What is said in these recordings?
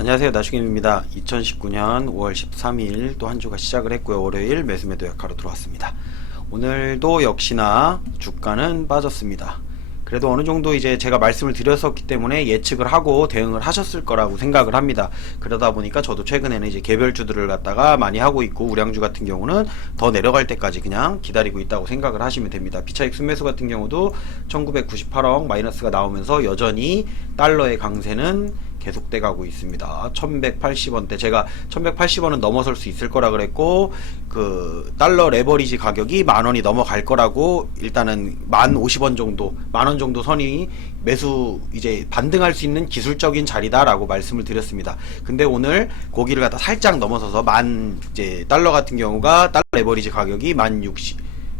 안녕하세요, 나슈김입니다. 2019년 5월 13일 또 한 주가 시작을 했고요. 월요일 매수매도 약화로 들어왔습니다. 오늘도 역시나 주가는 빠졌습니다. 그래도 어느 정도 이제 제가 말씀을 드렸었기 때문에 예측을 하고 대응을 하셨을 거라고 생각을 합니다. 그러다 보니까 저도 최근에는 이제 개별주들을 갖다가 많이 하고 있고, 우량주 같은 경우는 더 내려갈 때까지 그냥 기다리고 있다고 생각을 하시면 됩니다. 비차익 순매수 같은 경우도 1998억 마이너스가 나오면서 여전히 달러의 강세는 계속돼 가고 있습니다. 1180원대, 제가 1180원은 넘어설 수 있을 거라 그랬고, 그 달러 레버리지 가격이 만원이 넘어갈 거라고, 일단은 1050원 정도, 만원 정도 선이 매수 이제 반등할 수 있는 기술적인 자리다라고 말씀을 드렸습니다. 근데 오늘 고기를 갖다 살짝 넘어서서 이제 달러 같은 경우가 달러 레버리지 가격이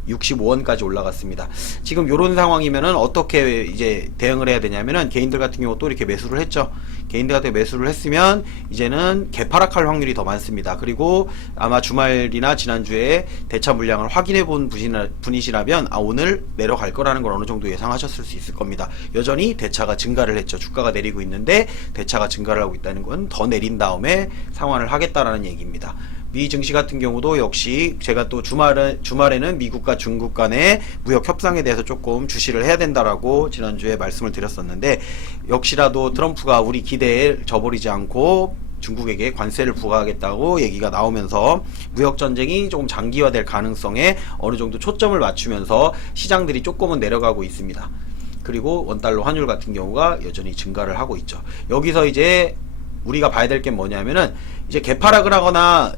65원까지 올라갔습니다. 지금 요런 상황이면은 어떻게 이제 대응을 해야 되냐면은, 개인들 같은 경우 또 이렇게 매수를 했죠. 개인들 같은 매수를 했으면 이제는 개파락할 확률이 더 많습니다. 그리고 아마 주말이나 지난주에 대차 물량을 확인해 본 분이시라면 오늘 내려갈 거라는 걸 어느 정도 예상하셨을 수 있을 겁니다. 여전히 대차가 증가를 했죠. 주가가 내리고 있는데 대차가 증가를 하고 있다는 건 더 내린 다음에 상환을 하겠다라는 얘기입니다. 미 증시 같은 경우도 역시 제가 또 주말에는 미국과 중국 간의 무역 협상에 대해서 조금 주시를 해야 된다라고 지난주에 말씀을 드렸었는데, 역시라도 트럼프가 우리 기대에 저버리지 않고 중국에게 관세를 부과하겠다고 얘기가 나오면서 무역 전쟁이 조금 장기화될 가능성에 어느 정도 초점을 맞추면서 시장들이 조금은 내려가고 있습니다. 그리고 원달러 환율 같은 경우가 여전히 증가를 하고 있죠. 여기서 이제 우리가 봐야 될 게 뭐냐면은, 이제 개파락을 하거나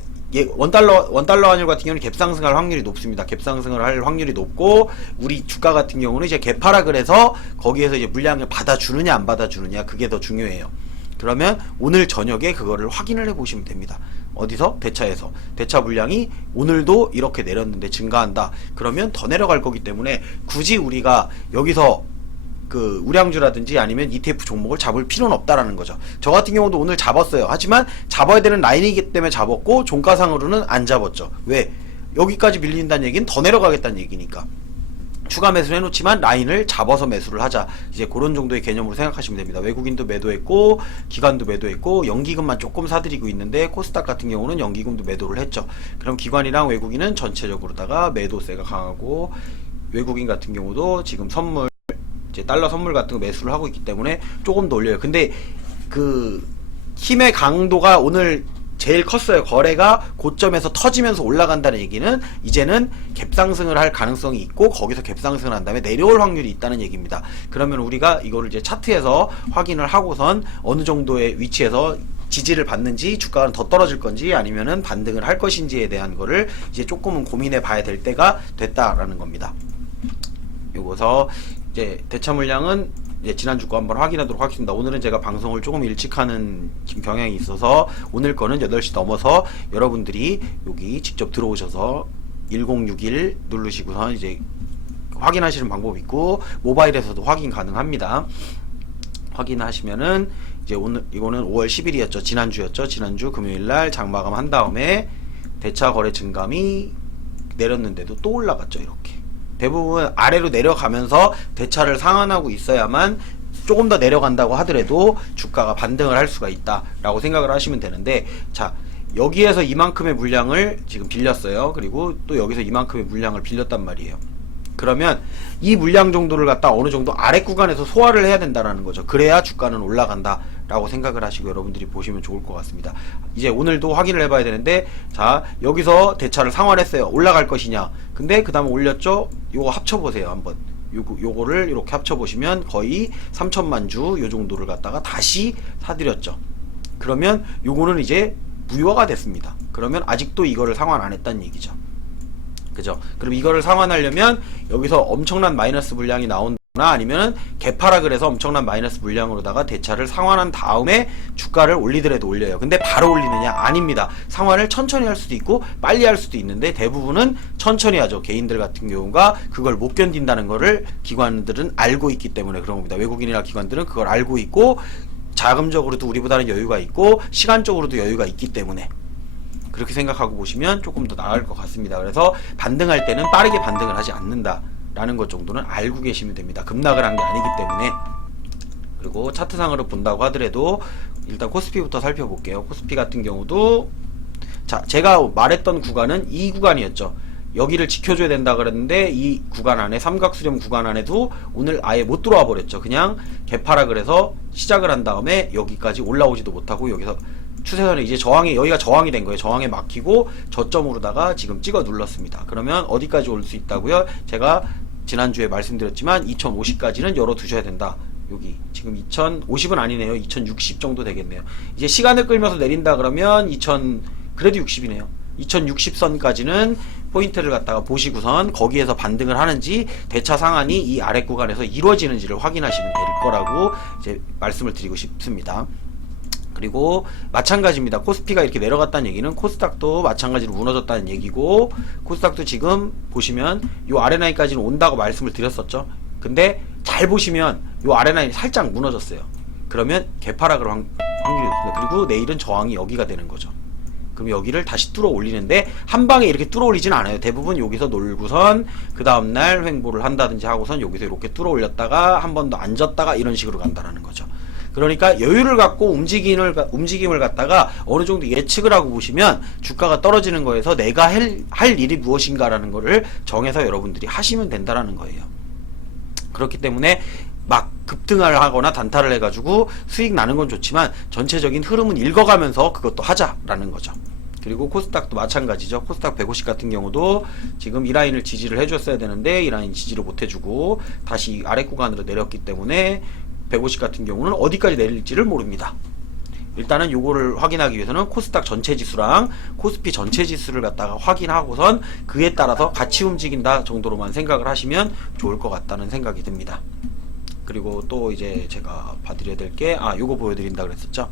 원달러 환율 같은 경우는 갭상승할 확률이 높습니다. 갭상승을 할 확률이 높고, 우리 주가 같은 경우는 이제 개파락을 해서 거기에서 이제 물량을 받아주느냐 안 받아주느냐, 그게 더 중요해요. 그러면 오늘 저녁에 그거를 확인을 해 보시면 됩니다. 어디서? 대차에서. 대차 물량이 오늘도 이렇게 내렸는데 증가한다. 그러면 더 내려갈 거기 때문에 굳이 우리가 여기서 그 우량주라든지 아니면 ETF 종목을 잡을 필요는 없다라는 거죠. 저 같은 경우도 오늘 잡았어요. 하지만 잡아야 되는 라인이기 때문에 잡았고, 종가상으로는 안 잡았죠. 왜? 여기까지 밀린다는 얘기는 더 내려가겠다는 얘기니까. 추가 매수를 해놓지만 라인을 잡아서 매수를 하자, 이제 그런 정도의 개념으로 생각하시면 됩니다. 외국인도 매도했고, 기관도 매도했고, 연기금만 조금 사들이고 있는데, 코스닥 같은 경우는 연기금도 매도를 했죠. 그럼 기관이랑 외국인은 전체적으로다가 매도세가 강하고, 외국인 같은 경우도 지금 선물, 이제 달러 선물 같은 거 매수를 하고 있기 때문에 조금 더 올려요. 근데 그 힘의 강도가 오늘 제일 컸어요. 거래가 고점에서 터지면서 올라간다는 얘기는 이제는 갭상승을 할 가능성이 있고, 거기서 갭상승을 한 다음에 내려올 확률이 있다는 얘기입니다. 그러면 우리가 이거를 이제 차트에서 확인을 하고선 어느 정도의 위치에서 지지를 받는지, 주가는 더 떨어질 건지 아니면은 반등을 할 것인지에 대한 거를 이제 조금은 고민해 봐야 될 때가 됐다라는 겁니다. 요거서 이제 대차 물량은 이제 지난주 거 한번 확인하도록 하겠습니다. 오늘은 제가 방송을 조금 일찍 하는 경향이 있어서 오늘 거는 8시 넘어서 여러분들이 여기 직접 들어오셔서 1061 누르시고선 이제 확인하시는 방법이 있고, 모바일에서도 확인 가능합니다. 확인하시면은 이제 오늘 이거는 5월 10일이었죠. 지난주였죠. 지난주 금요일날 장마감 한 다음에 대차 거래 증감이 내렸는데도 또 올라갔죠. 이렇게 대부분 아래로 내려가면서 대차를 상환하고 있어야만 조금 더 내려간다고 하더라도 주가가 반등을 할 수가 있다라고 생각을 하시면 되는데, 자, 여기에서 이만큼의 물량을 지금 빌렸어요. 그리고 또 여기서 이만큼의 물량을 빌렸단 말이에요. 그러면 이 물량 정도를 갖다 어느 정도 아래 구간에서 소화를 해야 된다라는 거죠. 그래야 주가는 올라간다 라고 생각을 하시고 여러분들이 보시면 좋을 것 같습니다. 이제 오늘도 확인을 해봐야 되는데, 자, 여기서 대차를 상환했어요. 올라갈 것이냐. 근데 그 다음에 올렸죠. 요거 합쳐보세요. 한번 요거를 이렇게 합쳐보시면 거의 3천만 주 요 정도를 갖다가 다시 사들였죠. 그러면 요거는 이제 무효화가 됐습니다. 그러면 아직도 이거를 상환 안 했다는 얘기죠. 그죠? 그럼 이거를 상환하려면 여기서 엄청난 마이너스 물량이 나온다거나, 아니면은 개파락을 해서 엄청난 마이너스 물량으로다가 대차를 상환한 다음에 주가를 올리더라도 올려요. 근데 바로 올리느냐? 아닙니다. 상환을 천천히 할 수도 있고 빨리 할 수도 있는데, 대부분은 천천히 하죠. 개인들 같은 경우가 그걸 못 견딘다는 거를 기관들은 알고 있기 때문에 그런 겁니다. 외국인이나 기관들은 그걸 알고 있고, 자금적으로도 우리보다는 여유가 있고 시간적으로도 여유가 있기 때문에 그렇게 생각하고 보시면 조금 더 나을 것 같습니다. 그래서 반등할 때는 빠르게 반등을 하지 않는다 라는 것 정도는 알고 계시면 됩니다. 급락을 한 게 아니기 때문에. 그리고 차트상으로 본다고 하더라도 일단 코스피부터 살펴볼게요. 코스피 같은 경우도 자, 제가 말했던 구간은 이 구간이었죠. 여기를 지켜줘야 된다 그랬는데 이 구간 안에 삼각수렴 구간 안에도 오늘 아예 못 들어와 버렸죠. 그냥 개파라 그래서 시작을 한 다음에 여기까지 올라오지도 못하고 여기서 추세선이 이제 저항이 여기가 저항이 된 거예요. 저항에 막히고 저점으로다가 지금 찍어 눌렀습니다. 그러면 어디까지 올 수 있다고요? 제가 지난주에 말씀드렸지만 2050까지는 열어 두셔야 된다. 여기 지금 2050은 아니네요. 2060 정도 되겠네요. 이제 시간을 끌면서 내린다 그러면 그래도 60이네요. 2060선까지는 포인트를 갖다가 보시고선 거기에서 반등을 하는지 대차 상한이 이 아래 구간에서 이루어지는지를 확인하시면 될 거라고 이제 말씀을 드리고 싶습니다. 그리고 마찬가지입니다. 코스피가 이렇게 내려갔다는 얘기는 코스닥도 마찬가지로 무너졌다는 얘기고, 코스닥도 지금 보시면 요 아래 라인까지는 온다고 말씀을 드렸었죠. 근데 잘 보시면 요 아래 라인이 살짝 무너졌어요. 그러면 개파락을 확률이 높습니다. 그리고 내일은 저항이 여기가 되는 거죠. 그럼 여기를 다시 뚫어 올리는데 한 방에 이렇게 뚫어 올리진 않아요. 대부분 여기서 놀고선 그 다음날 횡보를 한다든지 하고선 여기서 이렇게 뚫어 올렸다가 한 번 더 앉았다가 이런 식으로 간다라는 거죠. 그러니까 여유를 갖고 움직임을 갖다가 어느 정도 예측을 하고 보시면 주가가 떨어지는 거에서 내가 할 일이 무엇인가라는 거를 정해서 여러분들이 하시면 된다라는 거예요. 그렇기 때문에 막 급등을 하거나 단타를 해가지고 수익 나는 건 좋지만 전체적인 흐름은 읽어가면서 그것도 하자라는 거죠. 그리고 코스닥도 마찬가지죠. 코스닥 150 같은 경우도 지금 이 라인을 지지를 해줬어야 되는데 이 라인 지지를 못 해주고 다시 아래 구간으로 내렸기 때문에 150 같은 경우는 어디까지 내릴지를 모릅니다. 일단은 요거를 확인하기 위해서는 코스닥 전체 지수랑 코스피 전체 지수를 갖다가 확인하고선 그에 따라서 같이 움직인다 정도로만 생각을 하시면 좋을 것 같다는 생각이 듭니다. 그리고 또 이제 제가 봐드려야 될 게 요거 보여드린다 그랬었죠.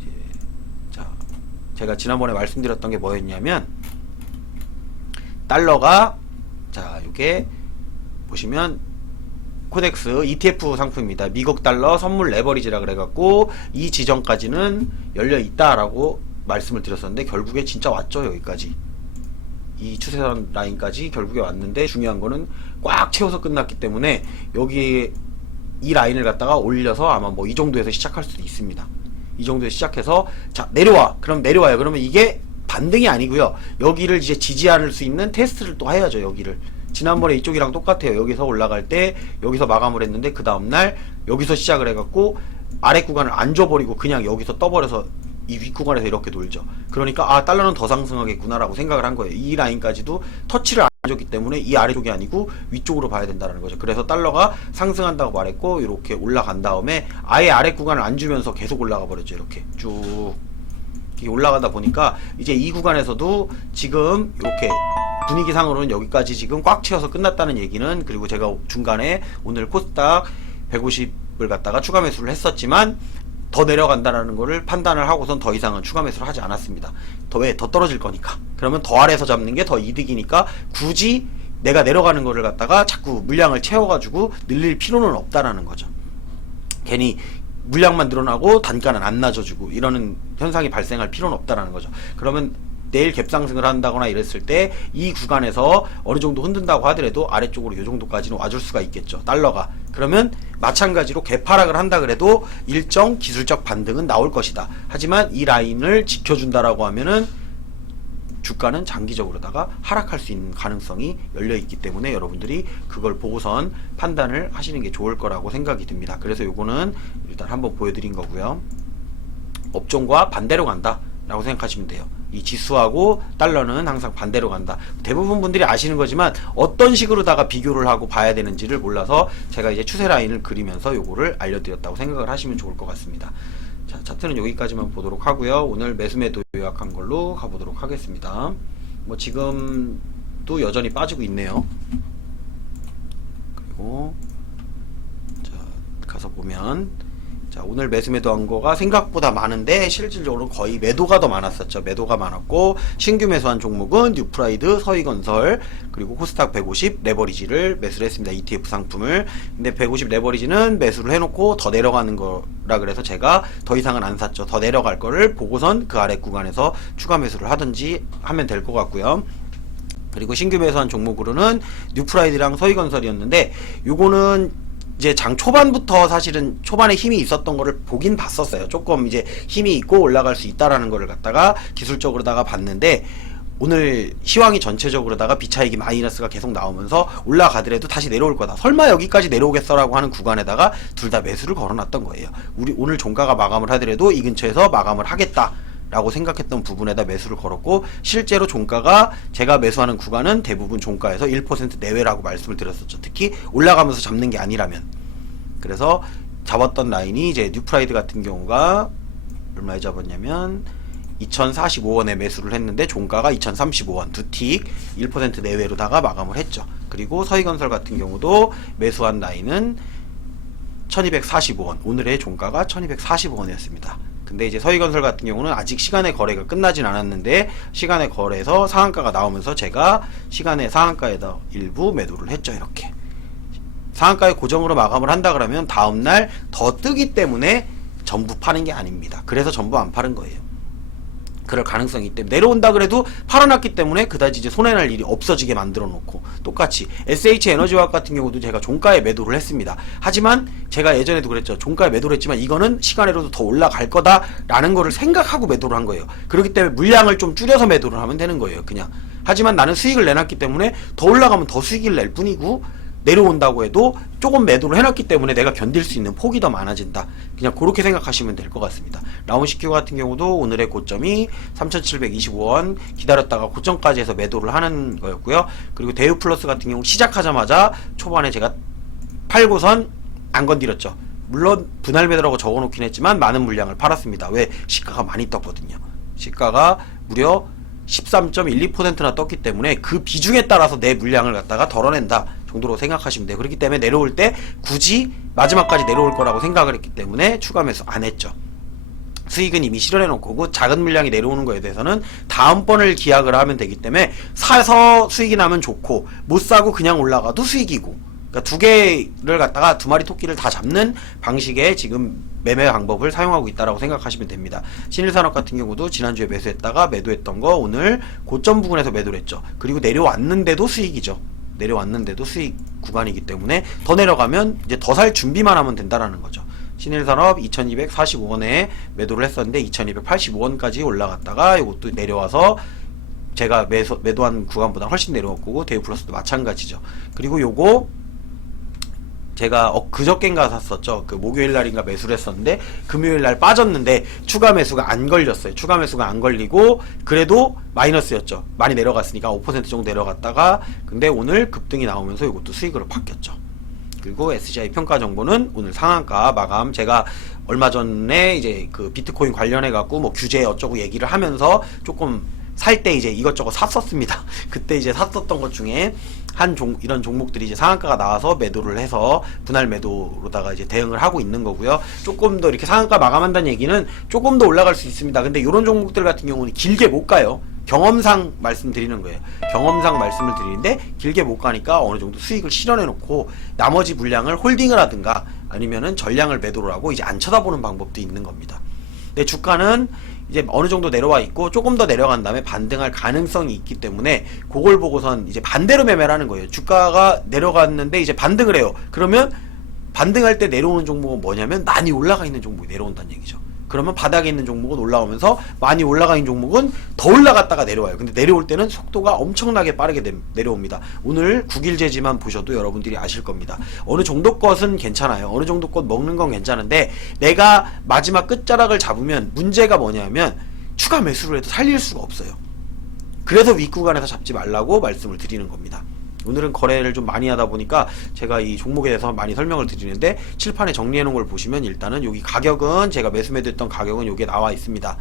이제 자, 제가 지난번에 말씀드렸던 게 뭐였냐면 달러가 자 요게 보시면 코덱스 ETF 상품입니다. 미국 달러 선물 레버리지라 그래갖고 이 지점까지는 열려 있다라고 말씀을 드렸었는데 결국에 진짜 왔죠. 여기까지 이 추세선 라인까지 결국에 왔는데 중요한 거는 꽉 채워서 끝났기 때문에 여기 이 라인을 갖다가 올려서 아마 뭐 이 정도에서 시작할 수도 있습니다. 이 정도에서 시작해서 자 내려와 그럼 내려와요. 그러면 이게 반등이 아니고요. 여기를 이제 지지할 수 있는 테스트를 또 해야죠. 여기를 지난번에 이쪽이랑 똑같아요. 여기서 올라갈 때 여기서 마감을 했는데 그 다음날 여기서 시작을 해갖고 아래 구간을 안 줘버리고 그냥 여기서 떠버려서 이 윗구간에서 이렇게 놀죠. 그러니까 달러는 더 상승하겠구나 라고 생각을 한 거예요. 이 라인까지도 터치를 안 줬기 때문에 이 아래쪽이 아니고 위쪽으로 봐야 된다는 거죠. 그래서 달러가 상승한다고 말했고 이렇게 올라간 다음에 아예 아래 구간을 안 주면서 계속 올라가 버렸죠. 이렇게 쭉 올라가다 보니까 이제 이 구간에서도 지금 이렇게 분위기상으로는 여기까지 지금 꽉 채워서 끝났다는 얘기는, 그리고 제가 중간에 오늘 코스닥 150을 갖다가 추가 매수를 했었지만 더 내려간다는 거를 판단을 하고선 더 이상은 추가 매수를 하지 않았습니다. 더 떨어질 거니까. 그러면 더 아래에서 잡는 게 더 이득이니까 굳이 내가 내려가는 거를 갖다가 자꾸 물량을 채워가지고 늘릴 필요는 없다라는 거죠. 괜히 물량만 늘어나고 단가는 안 낮아주고 이러는 현상이 발생할 필요는 없다라는 거죠. 그러면 내일 갭상승을 한다거나 이랬을 때 이 구간에서 어느 정도 흔든다고 하더라도 아래쪽으로 이 정도까지는 와줄 수가 있겠죠. 달러가. 그러면 마찬가지로 개파락을 한다 그래도 일정 기술적 반등은 나올 것이다. 하지만 이 라인을 지켜준다라고 하면은 주가는 장기적으로다가 하락할 수 있는 가능성이 열려 있기 때문에 여러분들이 그걸 보고선 판단을 하시는 게 좋을 거라고 생각이 듭니다. 그래서 요거는 일단 한번 보여드린 거고요. 업종과 반대로 간다 라고 생각하시면 돼요. 이 지수하고 달러는 항상 반대로 간다. 대부분 분들이 아시는 거지만 어떤 식으로다가 비교를 하고 봐야 되는지를 몰라서 제가 이제 추세 라인을 그리면서 요거를 알려드렸다고 생각을 하시면 좋을 것 같습니다. 자, 차트는 여기까지만 보도록 하고요. 오늘 매수매도 요약한 걸로 가보도록 하겠습니다. 뭐 지금도 여전히 빠지고 있네요. 그리고 자, 가서 보면 자, 오늘 매수매도 한 거가 생각보다 많은데 실질적으로 거의 매도가 더 많았었죠. 매도가 많았고 신규 매수한 종목은 뉴프라이드, 서희건설, 그리고 코스닥 150 레버리지를 매수를 했습니다. ETF 상품을. 근데 150 레버리지는 매수를 해놓고 더 내려가는 거라 그래서 제가 더 이상은 안 샀죠. 더 내려갈 거를 보고선 그 아래 구간에서 추가 매수를 하든지 하면 될 것 같고요. 그리고 신규 매수한 종목으로는 뉴프라이드랑 서희건설이었는데 요거는 이제 장 초반부터 사실은 초반에 힘이 있었던 거를 보긴 봤었어요. 조금 이제 힘이 있고 올라갈 수 있다라는 거를 갖다가 기술적으로다가 봤는데, 오늘 시황이 전체적으로다가 비차익이 마이너스가 계속 나오면서 올라가더라도 다시 내려올 거다. 설마 여기까지 내려오겠어라고 하는 구간에다가 둘 다 매수를 걸어놨던 거예요. 우리 오늘 종가가 마감을 하더라도 이 근처에서 마감을 하겠다라고 생각했던 부분에다 매수를 걸었고, 실제로 종가가 제가 매수하는 구간은 대부분 종가에서 1% 내외라고 말씀을 드렸었죠. 특히 올라가면서 잡는 게 아니라면. 그래서 잡았던 라인이 이제 뉴프라이드 같은 경우가 얼마에 잡았냐면 2045원에 매수를 했는데 종가가 2035원, 두틱 1% 내외로다가 마감을 했죠. 그리고 서희건설 같은 경우도 매수한 라인은 1245원, 오늘의 종가가 1245원이었습니다. 근데 이제 서희건설 같은 경우는 아직 시간의 거래가 끝나진 않았는데, 시간의 거래에서 상한가가 나오면서 제가 시간의 상한가에다 일부 매도를 했죠. 이렇게 상한가에 고정으로 마감을 한다 그러면 다음날 더 뜨기 때문에 전부 파는 게 아닙니다. 그래서 전부 안 파는 거예요. 그럴 가능성이 있기 때문에, 내려온다 그래도 팔아놨기 때문에 그다지 이제 손해날 일이 없어지게 만들어 놓고, 똑같이 SH에너지화학 같은 경우도 제가 종가에 매도를 했습니다. 하지만 제가 예전에도 그랬죠. 종가에 매도를 했지만 이거는 시간으로도 더 올라갈 거다라는 거를 생각하고 매도를 한 거예요. 그렇기 때문에 물량을 좀 줄여서 매도를 하면 되는 거예요. 그냥. 하지만 나는 수익을 내놨기 때문에 더 올라가면 더 수익을 낼 뿐이고, 내려온다고 해도 조금 매도를 해놨기 때문에 내가 견딜 수 있는 폭이 더 많아진다. 그냥 그렇게 생각하시면 될 것 같습니다. 라운시큐 같은 경우도 오늘의 고점이 3,725원, 기다렸다가 고점까지 해서 매도를 하는 거였고요. 그리고 대우플러스 같은 경우 시작하자마자 초반에 제가 팔고선 안 건드렸죠. 물론 분할 매도라고 적어놓긴 했지만 많은 물량을 팔았습니다. 왜? 시가가 많이 떴거든요. 시가가 무려 13.12%나 떴기 때문에 그 비중에 따라서 내 물량을 갖다가 덜어낸다 정도로 생각하시면 돼요. 그렇기 때문에 내려올 때 굳이 마지막까지 내려올 거라고 생각을 했기 때문에 추가 매수 안 했죠. 수익은 이미 실현해 놓고, 작은 물량이 내려오는 거에 대해서는 다음번을 기약을 하면 되기 때문에 사서 수익이 나면 좋고, 못 사고 그냥 올라가도 수익이고, 그러니까 두 개를 갖다가 두 마리 토끼를 다 잡는 방식의 지금 매매 방법을 사용하고 있다라고 생각하시면 됩니다. 신일산업 같은 경우도 지난주에 매수했다가 매도했던 거 오늘 고점 부근에서 매도를 했죠. 그리고 내려왔는데도 수익이죠. 내려왔는데도 수익 구간이기 때문에 더 내려가면 이제 더 살 준비만 하면 된다라는 거죠. 신일산업 2245원에 매도를 했었는데 2285원까지 올라갔다가 이것도 내려와서 제가 매도한 구간보다 훨씬 내려왔고, 대우플러스도 마찬가지죠. 그리고 요거 제가 그저껜가 샀었죠. 그 목요일날인가 매수를 했었는데 금요일날 빠졌는데 추가 매수가 안 걸렸어요. 추가 매수가 안 걸리고 그래도 마이너스였죠. 많이 내려갔으니까 5% 정도 내려갔다가, 근데 오늘 급등이 나오면서 이것도 수익으로 바뀌었죠. 그리고 SCI 평가 정보는 오늘 상한가 마감, 제가 얼마 전에 이제 그 비트코인 관련해 갖고 뭐 규제 어쩌고 얘기를 하면서 조금 살 때 이제 이것저것 샀었습니다. 그때 이제 샀었던 것 중에 이런 종목들이 이제 상한가가 나와서 매도를 해서 분할 매도로다가 이제 대응을 하고 있는 거고요. 조금 더 이렇게 상한가 마감한다는 얘기는 조금 더 올라갈 수 있습니다. 근데 이런 종목들 같은 경우는 길게 못 가요. 경험상 말씀드리는 거예요. 경험상 말씀을 드리는데 길게 못 가니까 어느 정도 수익을 실현해 놓고 나머지 물량을 홀딩을 하든가 아니면은 전량을 매도를 하고 이제 안 쳐다보는 방법도 있는 겁니다. 근데 주가는 이제 어느 정도 내려와 있고 조금 더 내려간 다음에 반등할 가능성이 있기 때문에 그걸 보고선 이제 반대로 매매를 하는 거예요. 주가가 내려갔는데 이제 반등을 해요. 그러면 반등할 때 내려오는 종목은 뭐냐면 많이 올라가 있는 종목이 내려온다는 얘기죠. 그러면 바닥에 있는 종목은 올라오면서 많이 올라가 있는 종목은 더 올라갔다가 내려와요. 근데 내려올 때는 속도가 엄청나게 빠르게 내려옵니다. 오늘 9일제지만 보셔도 여러분들이 아실 겁니다. 어느 정도 것은 괜찮아요. 어느 정도 것 먹는 건 괜찮은데 내가 마지막 끝자락을 잡으면 문제가 뭐냐면 추가 매수를 해도 살릴 수가 없어요. 그래서 윗구간에서 잡지 말라고 말씀을 드리는 겁니다. 오늘은 거래를 좀 많이 하다 보니까 제가 이 종목에 대해서 많이 설명을 드리는데, 칠판에 정리해 놓은 걸 보시면 일단은 여기 가격은 제가 매수했던 가격은 여기에 나와 있습니다.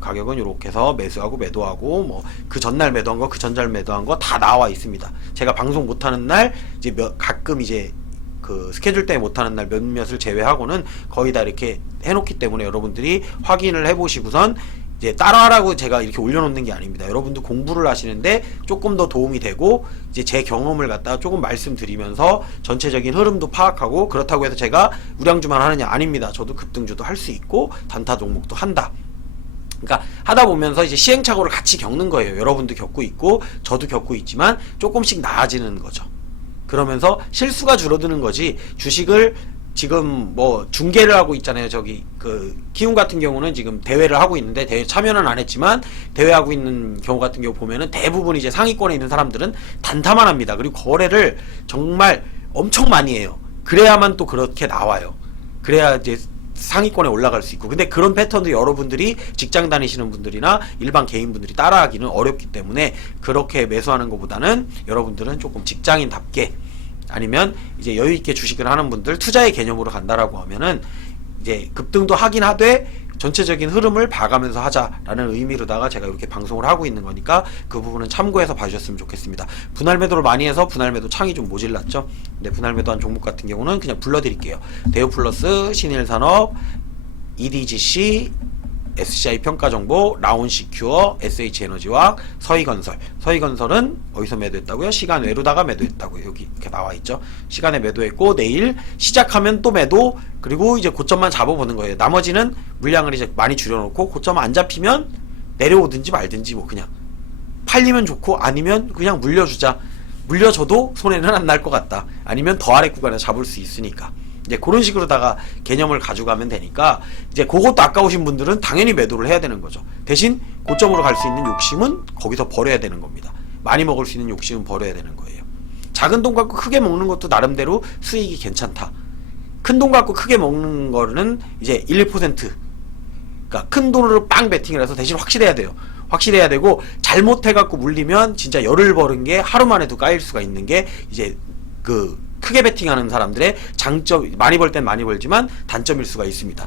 가격은 이렇게 해서 매수하고 매도하고 뭐 그 전날 매도한 거, 그 전날 매도한 거 다 나와 있습니다. 제가 방송 못하는 날 이제 가끔 이제 그 스케줄 때문에 못하는 날 몇몇을 제외하고는 거의 다 이렇게 해놓기 때문에 여러분들이 확인을 해보시고선 이제 따라하라고 제가 이렇게 올려놓는 게 아닙니다. 여러분도 공부를 하시는데 조금 더 도움이 되고, 이제 제 경험을 갖다가 조금 말씀드리면서 전체적인 흐름도 파악하고, 그렇다고 해서 제가 우량주만 하느냐, 아닙니다. 저도 급등주도 할 수 있고 단타 종목도 한다. 그러니까 하다 보면서 이제 시행착오를 같이 겪는 거예요. 여러분도 겪고 있고 저도 겪고 있지만 조금씩 나아지는 거죠. 그러면서 실수가 줄어드는 거지. 주식을 지금 뭐 중계를 하고 있잖아요. 저기 그 키움 같은 경우는 지금 대회를 하고 있는데 대회 참여는 안 했지만 대회하고 있는 경우 같은 경우 보면은 대부분 이제 상위권에 있는 사람들은 단타만 합니다. 그리고 거래를 정말 엄청 많이 해요. 그래야만 또 그렇게 나와요. 그래야 이제 상위권에 올라갈 수 있고. 근데 그런 패턴도 여러분들이 직장 다니시는 분들이나 일반 개인분들이 따라하기는 어렵기 때문에 그렇게 매수하는 것보다는 여러분들은 조금 직장인답게 아니면 이제 여유있게 주식을 하는 분들, 투자의 개념으로 간다라고 하면은 이제 급등도 하긴 하되 전체적인 흐름을 봐가면서 하자라는 의미로다가 제가 이렇게 방송을 하고 있는 거니까 그 부분은 참고해서 봐주셨으면 좋겠습니다. 분할 매도를 많이 해서 분할 매도 창이 좀 모질랐죠. 근데 분할 매도한 종목 같은 경우는 그냥 불러드릴게요. 대우플러스, 신일산업, EDGC, SCI 평가정보, 라온시큐어, SH에너지화학, 서희건설. 서희건설은 어디서 매도했다고요? 시간 외로다가 매도했다고요. 여기 이렇게 나와있죠. 시간에 매도했고 내일 시작하면 또 매도, 그리고 이제 고점만 잡아보는 거예요. 나머지는 물량을 이제 많이 줄여놓고 고점 안 잡히면 내려오든지 말든지 뭐 그냥 팔리면 좋고 아니면 그냥 물려주자. 물려줘도 손해는 안 날 것 같다. 아니면 더 아래 구간에 잡을 수 있으니까. 이제 그런 식으로다가 개념을 가져가면 되니까 이제 그것도 아까우신 분들은 당연히 매도를 해야 되는 거죠. 대신 고점으로 갈 수 있는 욕심은 거기서 버려야 되는 겁니다. 많이 먹을 수 있는 욕심은 버려야 되는 거예요. 작은 돈 갖고 크게 먹는 것도 나름대로 수익이 괜찮다. 큰 돈 갖고 크게 먹는 거는 이제 1, 2%. 그러니까 큰 돈으로 빵 베팅을 해서 대신 확실해야 돼요. 확실해야 되고 잘못해갖고 물리면 진짜 열을 버는 게 하루 만에도 까일 수가 있는 게 이제 그 크게 베팅하는 사람들의 장점, 많이 벌 땐 많이 벌지만 단점일 수가 있습니다.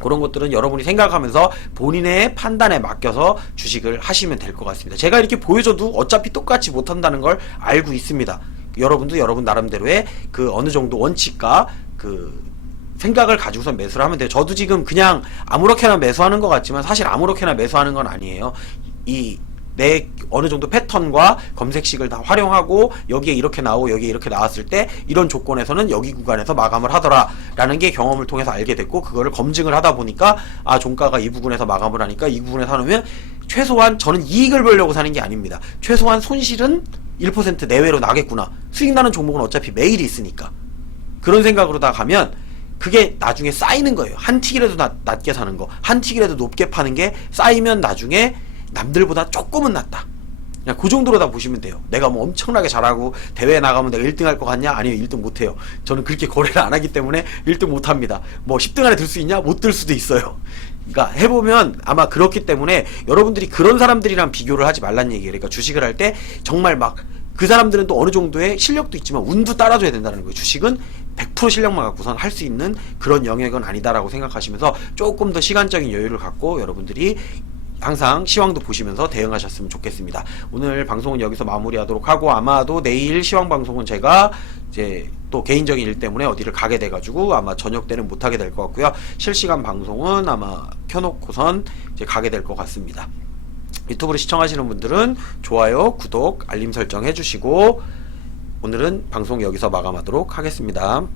그런 것들은 여러분이 생각하면서 본인의 판단에 맡겨서 주식을 하시면 될 것 같습니다. 제가 이렇게 보여줘도 어차피 똑같이 못한다는 걸 알고 있습니다. 여러분도 여러분 나름대로의 그 어느 정도 원칙과 그 생각을 가지고서 매수를 하면 돼요. 저도 지금 그냥 아무렇게나 매수하는 것 같지만 사실 아무렇게나 매수하는 건 아니에요. 내 어느 정도 패턴과 검색식을 다 활용하고 여기에 이렇게 나오고 여기에 이렇게 나왔을 때 이런 조건에서는 여기 구간에서 마감을 하더라 라는 게 경험을 통해서 알게 됐고, 그거를 검증을 하다 보니까 아 종가가 이 부분에서 마감을 하니까 이 부분에 사놓으면 최소한 저는 이익을 벌려고 사는 게 아닙니다. 최소한 손실은 1% 내외로 나겠구나. 수익 나는 종목은 어차피 매일 있으니까. 그런 생각으로 다 가면 그게 나중에 쌓이는 거예요. 한 틱이라도 낮게 사는 거, 한 틱이라도 높게 파는 게 쌓이면 나중에 남들보다 조금은 낫다. 그냥 그 정도로 다 보시면 돼요. 내가 뭐 엄청나게 잘하고 대회에 나가면 내가 1등 할 것 같냐? 아니요, 1등 못해요. 저는 그렇게 거래를 안 하기 때문에 1등 못합니다. 뭐 10등 안에 들 수 있냐? 못 들 수도 있어요. 그러니까 해보면 아마 그렇기 때문에 여러분들이 그런 사람들이랑 비교를 하지 말란 얘기예요. 그러니까 주식을 할 때 정말 막 그 사람들은 또 어느 정도의 실력도 있지만 운도 따라줘야 된다는 거예요. 주식은 100% 실력만 갖고선 할 수 있는 그런 영역은 아니다라고 생각하시면서 조금 더 시간적인 여유를 갖고 여러분들이 항상 시황도 보시면서 대응하셨으면 좋겠습니다. 오늘 방송은 여기서 마무리하도록 하고, 아마도 내일 시황 방송은 제가 이제 또 개인적인 일 때문에 어디를 가게 돼가지고 아마 저녁 때는 못하게 될 것 같고요. 실시간 방송은 아마 켜놓고선 이제 가게 될 것 같습니다. 유튜브로 시청하시는 분들은 좋아요, 구독, 알림 설정 해주시고 오늘은 방송 여기서 마감하도록 하겠습니다.